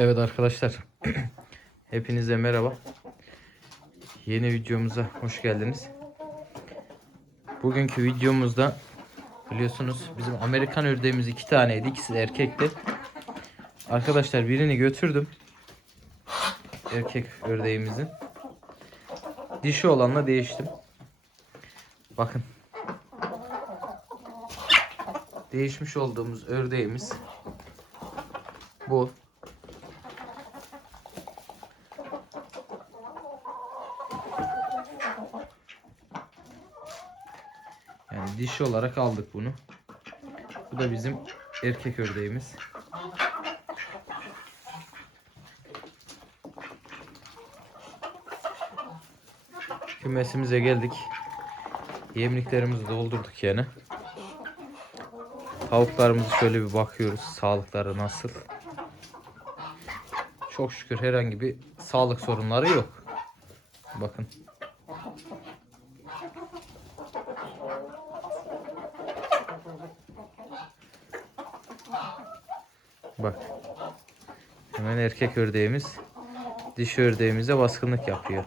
Evet arkadaşlar. Hepinize merhaba. Yeni videomuza hoş geldiniz. Bugünkü videomuzda biliyorsunuz bizim Amerikan ördeğimiz iki taneydi. İkisi de erkekti. Arkadaşlar birini götürdüm. Erkek ördeğimizin. Dişi olanla değiştim. Bakın. Değişmiş olduğumuz ördeğimiz bu. Dişi olarak aldık bunu. Bu da bizim erkek ördeğimiz. Kümesimize geldik. Yemliklerimizi doldurduk yani. Tavuklarımızı şöyle bir bakıyoruz. Sağlıkları nasıl? Çok şükür herhangi bir sağlık sorunları yok. Bakın. Bak. Hemen erkek ördeğimiz dişi ördeğimize baskınlık yapıyor.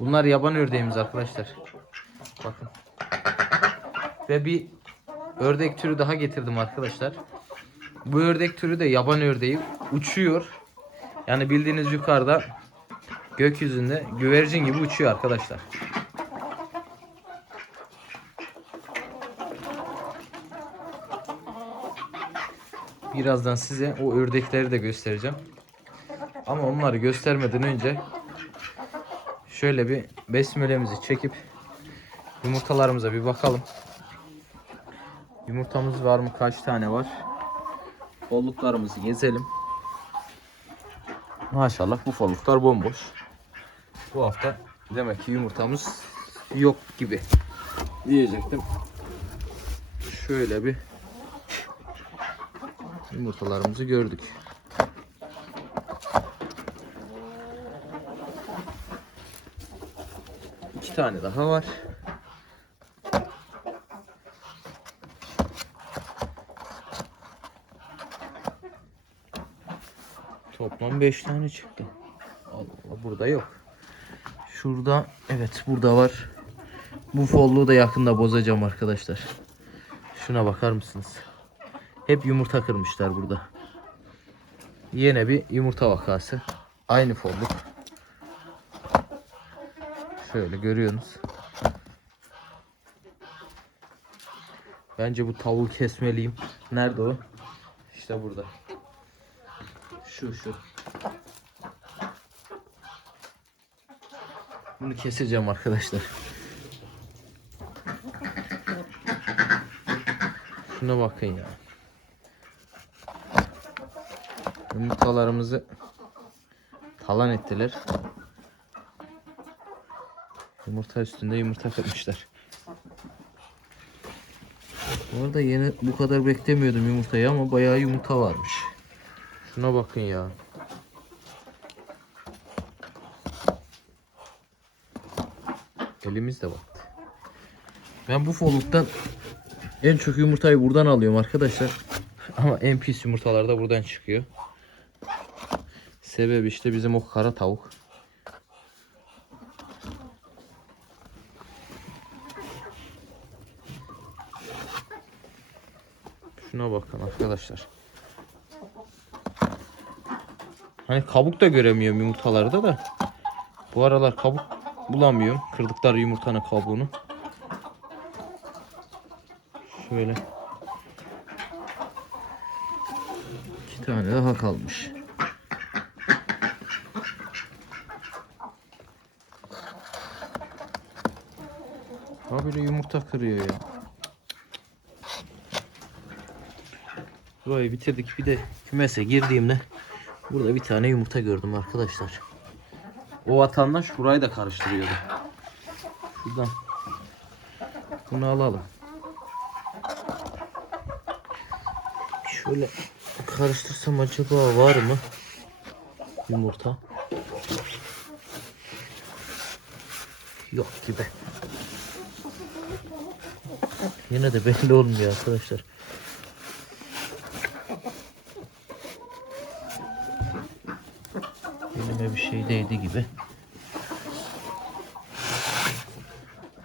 Bunlar yaban ördeğimiz arkadaşlar. Bakın. Ve bir ördek türü daha getirdim arkadaşlar. Bu ördek türü de yaban ördeği. Uçuyor. Yani bildiğiniz yukarıda gökyüzünde güvercin gibi uçuyor arkadaşlar. Birazdan size o ördekleri de göstereceğim. Ama onları göstermeden önce şöyle bir besmelemizi çekip yumurtalarımıza bir bakalım. Yumurtamız var mı? Kaç tane var? Folluklarımızı gezelim. Maşallah bu folluklar bomboş. Bu hafta demek ki yumurtamız yok gibi diyecektim. Şöyle bir yumurtalarımızı gördük. İki tane daha var. Toplam 5 tane çıktı. Allah burada yok. Şurada evet burada var. Bu folluğu da yakında bozacağım arkadaşlar. Şuna bakar mısınız? Hep yumurta kırmışlar burada. Yine bir yumurta vakası. Aynı folluk. Şöyle görüyorsunuz. Bence bu tavuğu kesmeliyim. Nerede o? İşte burada. Şu şu. Bunu keseceğim arkadaşlar. Şuna bakın ya. Yumurtalarımızı talan ettiler. Yumurta üstünde yumurta kırmışlar. Bu arada yeni bu kadar beklemiyordum yumurtayı ama bayağı yumurta varmış. Şuna bakın ya. Elimizde baktı. Ben bu folluktan en çok yumurtayı buradan alıyorum arkadaşlar. Ama en pis yumurtalar da buradan çıkıyor. Sebebi işte bizim o kara tavuk. Şuna bakın arkadaşlar. Hani kabuk da göremiyorum yumurtalarda da. Bu aralar kabuk bulamıyorum. Kırdıkları yumurtanın kabuğunu. Şöyle. İki tane daha kalmış. Ha böyle yumurta kırıyor ya. Burayı bitirdik. Bir de kümese girdiğimde burada bir tane yumurta gördüm arkadaşlar. O vatandaş burayı da karıştırıyordu. Şuradan bunu alalım. Şöyle karıştırsam acaba var mı yumurta? Yok gibi. Yine de belli olmuyor arkadaşlar. Elime bir şey değdi gibi.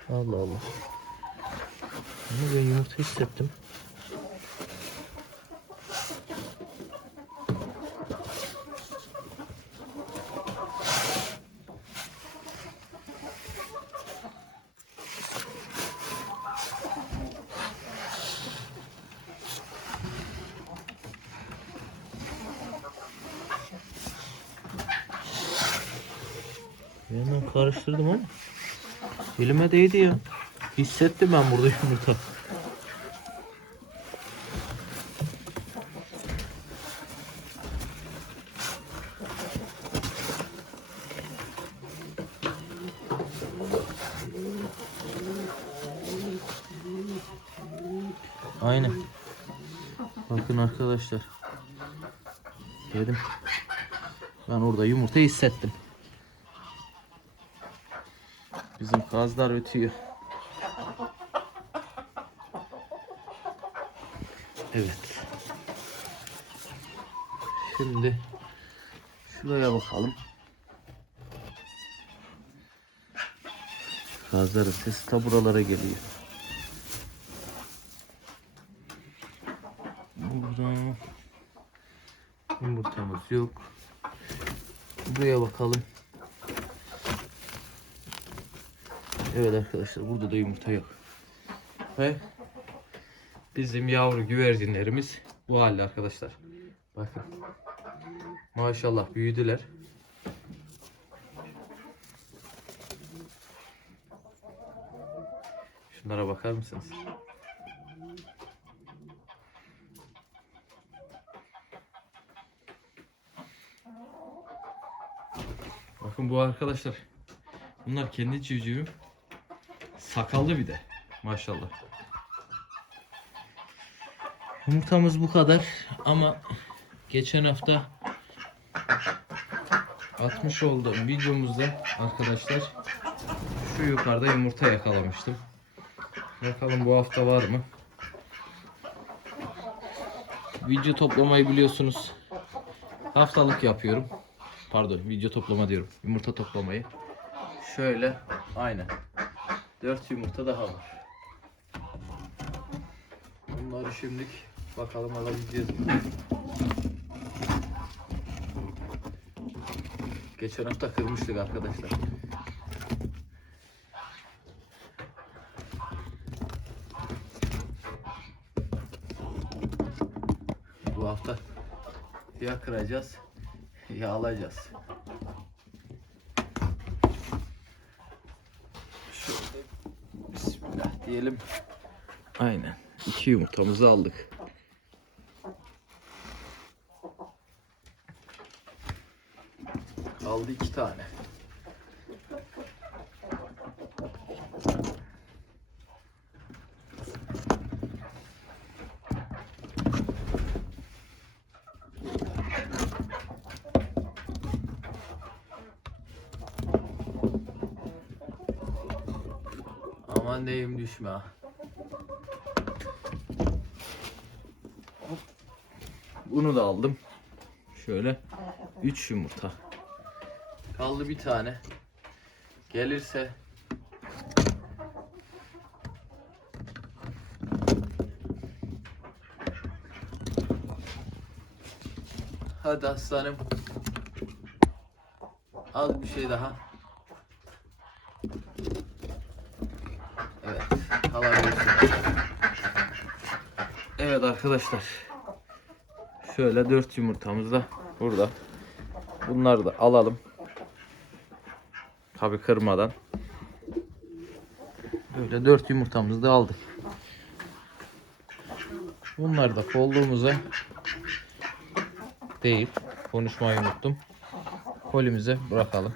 Allah Allah. Ama ben yumurta hissettim. Ben karıştırdım ama elime değdi ya. Hissettim ben burada yumurta. Aynen. Bakın arkadaşlar. Dedim. Ben orada yumurta hissettim. Bizim kazlar ötüyor. Evet. Şimdi şuraya bakalım. Kazların sesi ta buralara geliyor. Burada yumurtamız yok. Buraya bakalım. Evet arkadaşlar burada da yumurta yok. Ve bizim yavru güvercinlerimiz bu halde arkadaşlar. Bakın. Maşallah büyüdüler. Şunlara bakar mısınız? Bakın bu arkadaşlar. Bunlar kendi civcivim. Sakallı bir de. Maşallah. Yumurtamız bu kadar ama geçen hafta atmış olduğum videomuzda arkadaşlar şu yukarıda yumurta yakalamıştım. Bakalım bu hafta var mı? Video toplamayı biliyorsunuz. Haftalık yapıyorum. Pardon video toplama diyorum. Yumurta toplamayı. Şöyle aynen. 4 yumurta daha var. Bunları şimdilik bakalım alabileceğiz mi? Geçen hafta kırmıştık arkadaşlar. Bu hafta ya kıracağız ya alacağız. Şöyle bismillah diyelim. Aynen. İki yumurtamızı aldık. Kaldı iki tane. Aman neyim düşme. Bunu da aldım. Şöyle 3 yumurta. Kaldı bir tane. Gelirse Hadi aslanım. Az bir şey daha. Evet, alabilirsin. Evet arkadaşlar. Şöyle 4 yumurtamız da burada. Bunları da alalım. Tabi kırmadan. Böyle 4 yumurtamızı da aldık. Bunları da kolluğumuza değil. Konuşmayı unuttum. Kolimize bırakalım.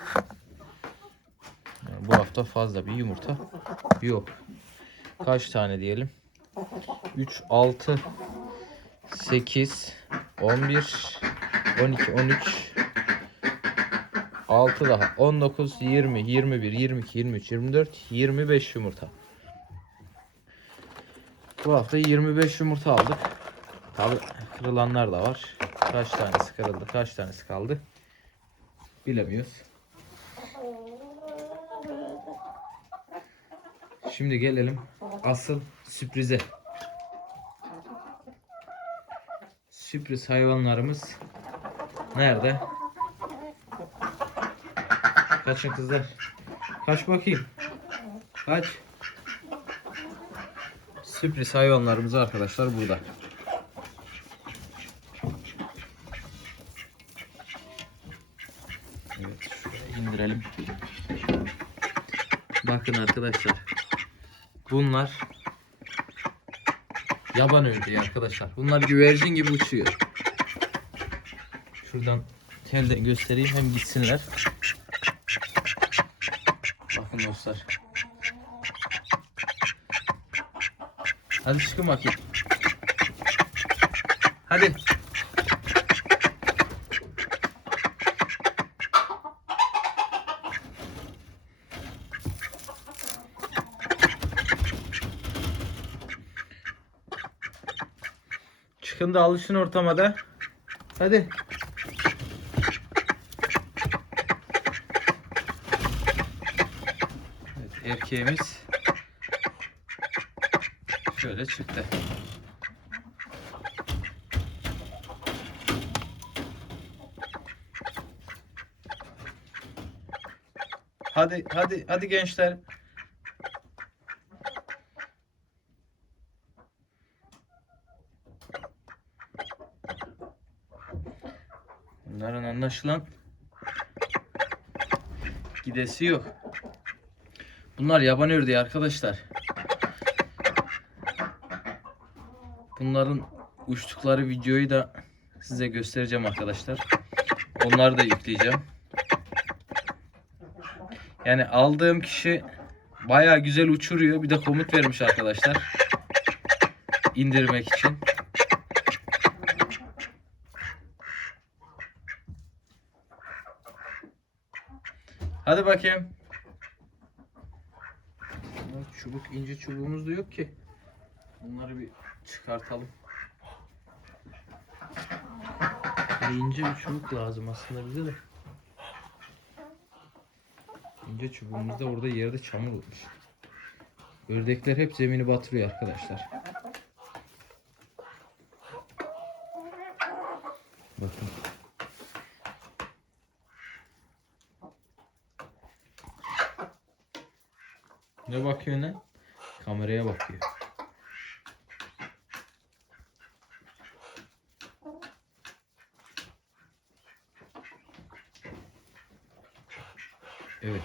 Yani bu hafta fazla bir yumurta yok. Kaç tane diyelim? 3, 6, 8, 11, 12, 13, 6 daha. 19, 20, 21, 22, 23, 24, 25 yumurta. Bu hafta 25 yumurta aldık. Tabi kırılanlar da var. Kaç tanesi kırıldı, kaç tanesi kaldı bilemiyoruz. Şimdi gelelim asıl sürprize. Sürpriz hayvanlarımız nerede? Kaçın kızlar. Kaç bakayım. Kaç. Sürpriz hayvanlarımız arkadaşlar burada. Evet, indirelim. Bakın arkadaşlar. Bunlar yaban ördeği arkadaşlar. Bunlar güvercin gibi uçuyor. Şuradan telden göstereyim hem gitsinler. Bakın dostlar. Hadi çıkın bakayım. Hadi. Çıkın da alışın ortama da. Hadi. Evet, erkeğimiz şöyle çıktı. Hadi hadi hadi gençler. Bunların anlaşılan gidesi yok. Bunlar yaban ördeği arkadaşlar. Bunların uçtukları videoyu da size göstereceğim arkadaşlar. Onları da yükleyeceğim. Yani aldığım kişi baya güzel uçuruyor. Bir de komut vermiş arkadaşlar. İndirmek için. Hadi bakayım. Çubuk ince çubuğumuz da yok ki. Bunları bir çıkartalım. İnce bir çubuk lazım aslında bize de. İnce çubuğumuz da orada yerde çamur olmuş. Ördekler hep zemini batırıyor arkadaşlar. Bakın. Ne bakıyor ne? Kameraya bakıyor. Evet.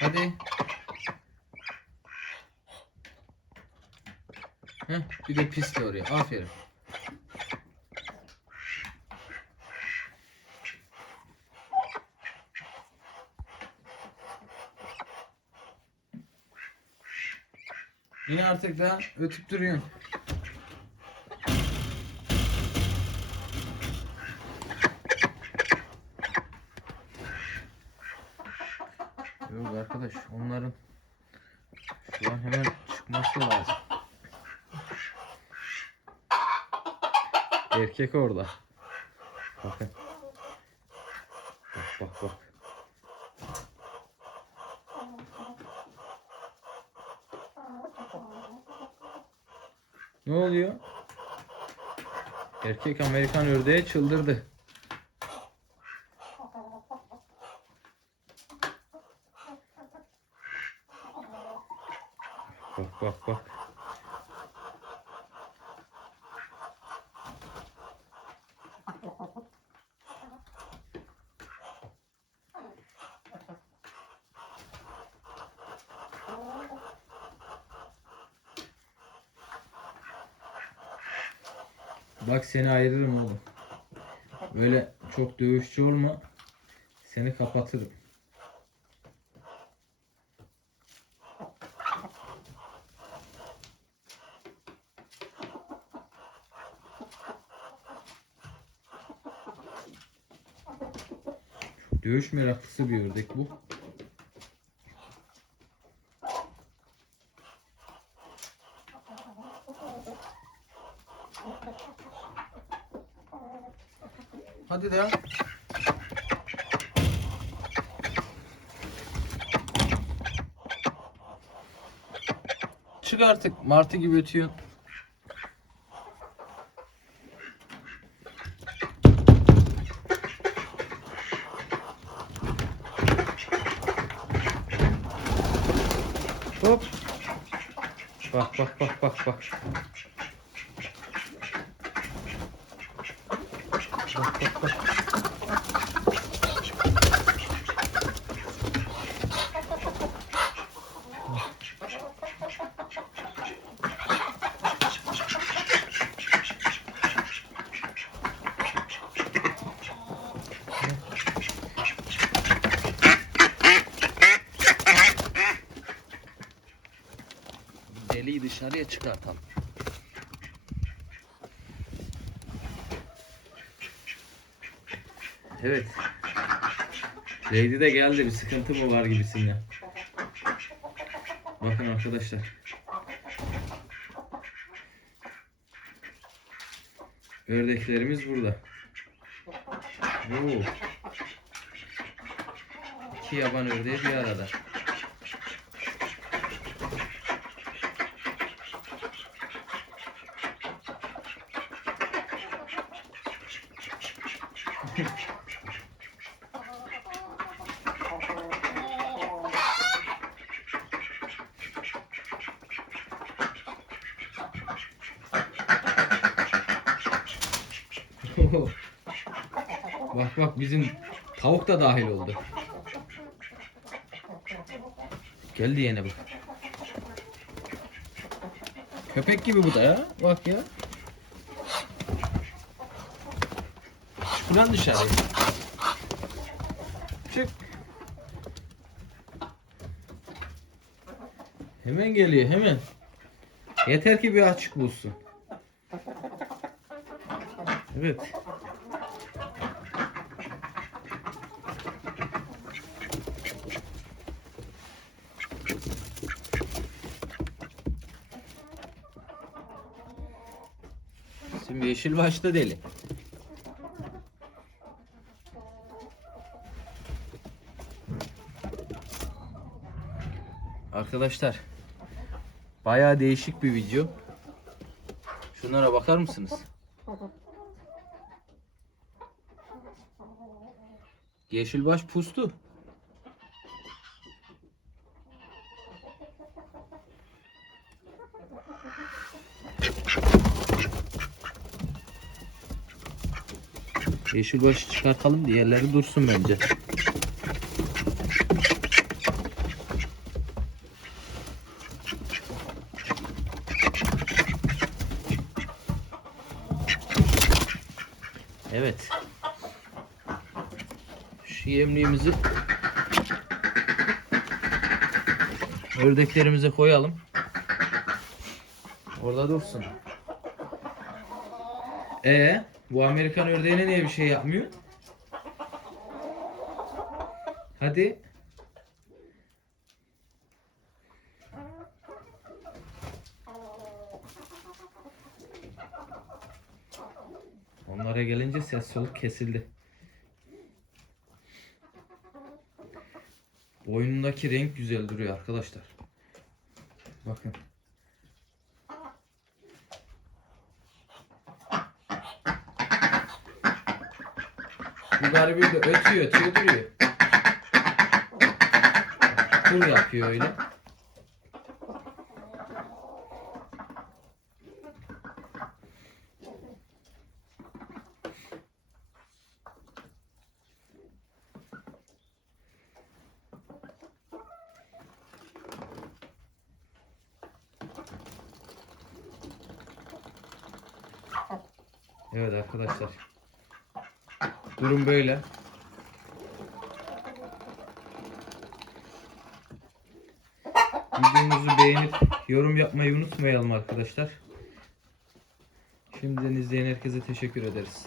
Hadi. Heh, bir de pisli oraya. Aferin. Yine artık daha ötüp duruyorsun. Yok arkadaş onların şu an hemen çıkması lazım. Erkek orada. Bakın. Bak bak bak. Ne oluyor? Erkek Amerikan ördeği çıldırdı. Bak bak bak. Bak seni ayırırım oğlum. Böyle çok dövüşçü olma. Seni kapatırım. Dövüş meraklısı bir ördek bu. Devam. Çık artık. Martı gibi ötüyorsun. Hop. Bak bak bak bak bak. Bak bak bak. Deliği dışarıya çıkartalım. Evet. Lady de geldi. Bir sıkıntı mı var gibisinden. Bakın arkadaşlar. Ördeklerimiz burada. Oo. İki yaban ördeği bir arada. Bak bak bizim tavuk da dahil oldu. Geldi yine bak. Köpek gibi bu da ya. Bak ya. Çık lan dışarıya. Çık. Hemen geliyor hemen. Yeter ki bir açık bulsun. Evet. Şimdi yeşil başta deli. Arkadaşlar bayağı değişik bir video. Şunlara bakar mısınız? Yeşilbaş pustu. Yeşilbaşı çıkartalım diğerleri dursun bence. Evet. Şu yemliğimizi ördeklerimize koyalım. Orada dursun. E bu Amerikan ördeğine niye bir şey yapmıyor? Hadi. Onlara gelince ses soluk kesildi. Boynundaki renk güzel duruyor arkadaşlar. Bakın. Bu garibi de ötüyor ötüyor duruyor. Kur yapıyor öyle. Evet arkadaşlar. Durum böyle. Videomuzu beğenip yorum yapmayı unutmayalım arkadaşlar. Şimdiden izleyen herkese teşekkür ederiz.